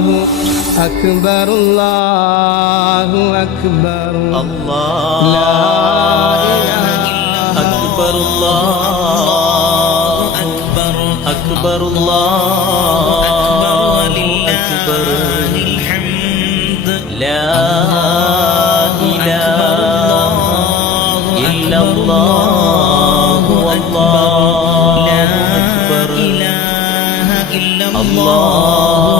الله أكبر الله أكبر الله لا إله أكبر الله أكبر أكبر الله ولله الحمد لا إله إلا الله والله لا أكبر إله إلا الله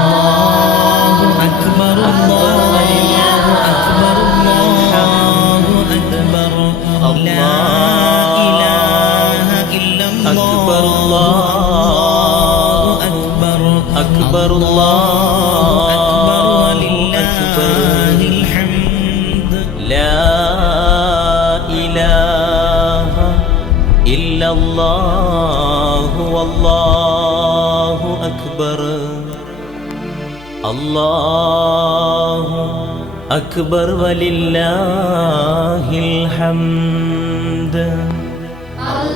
إله إلا أكبر الله الله أكبر أكبر الله أكبر ولله الحمد لا إله إلا الله والله أكبر. الله أكبر. ولله الحمد.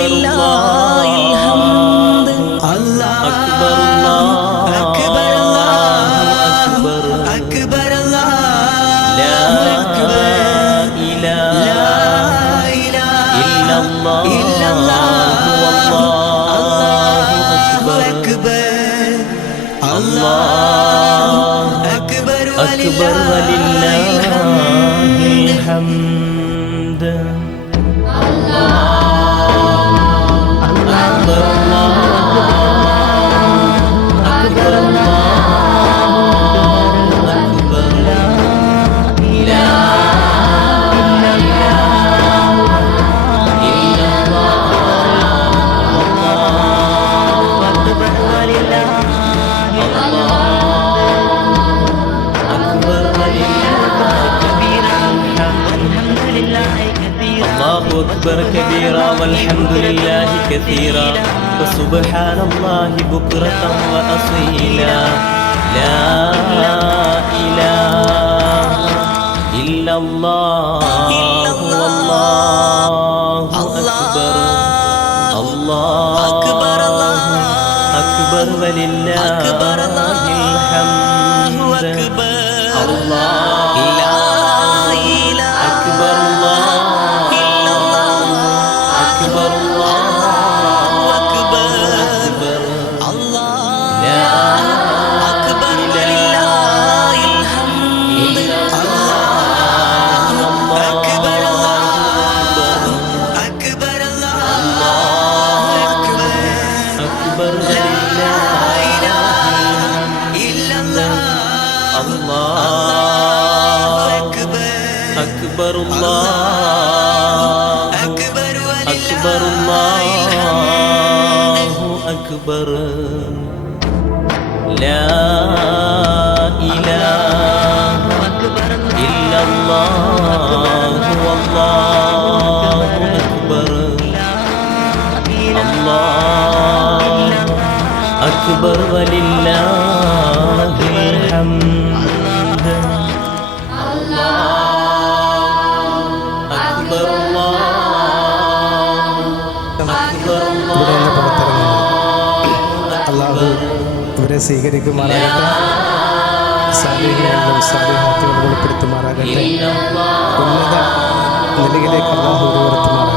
أكبر ولله الحمد الله أكبر الله أكبر الله أكبر أكبر الله لا أكبر إله لا إله إلا الله إلا الله والله أكبر الله أكبر أكبر ولله الحمد الله أكبر كبيرا والحمد لله كثيرا وسبحان الله بكرة وأصيلا. لا إله إلا الله. أكبر ولله أكبر الله الحمد أكبر الله لا إله أكبر الله إلا الله أكبر الله أكبر أكبر الله لا أكبر ولله الحمد الله أكبر الله أكبر الله أكبر أكبر الله. أكبر أكبر الله أكبر. لا إله إلا الله والله أكبر. الله أكبر. ولله الحمد. ഇവരെ സ്വീകരിക്കുമാറാകട്ടെ. സാലിഹികളും സാലിഹാത്തുകൾ വെളിപ്പെടുത്തുമാറാകട്ടെ ഉന്നത നിലയിലേക്ക് അള്ളാഹു ഉയർത്തുമാറാകട്ടെ